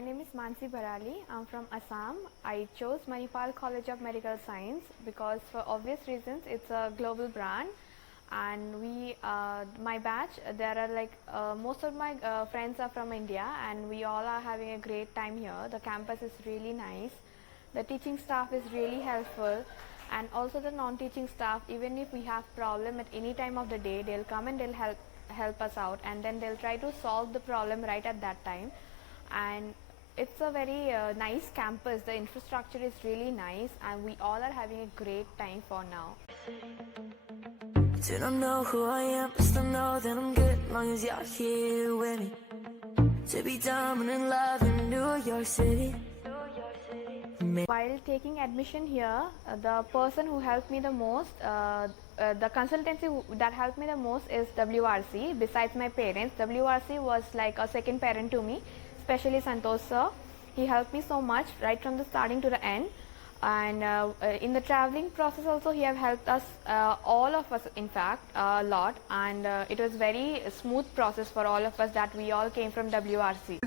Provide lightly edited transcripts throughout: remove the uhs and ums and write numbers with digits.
My name is Mansi Barali. I'm from Assam. I chose Manipal College of Medical Science because for obvious reasons it's a global brand, and my batch, there are most of my friends are from India, and we all are having a great time here. The campus is really nice. The teaching staff is really helpful, and also the non-teaching staff, even if we have problem at any time of the day, they'll come and they'll help us out, and then they'll try to solve the problem right at that time. And it's a very nice campus. The infrastructure is really nice, and we all are having a great time for now. Do not know who I am, but still know that I'm good as long as you're here with me. To be dominant in love in New York City. While taking admission here, the person who helped me the most, the consultancy that helped me the most is WRC. Besides my parents, WRC was like a second parent to me, especially Santosh sir. He helped me so much right from the starting to the end, and in the traveling process also he have helped us, all of us in fact, a lot, and it was very smooth process for all of us that we all came from WRC.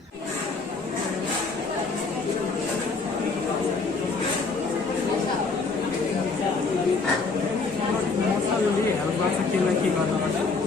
Most of the help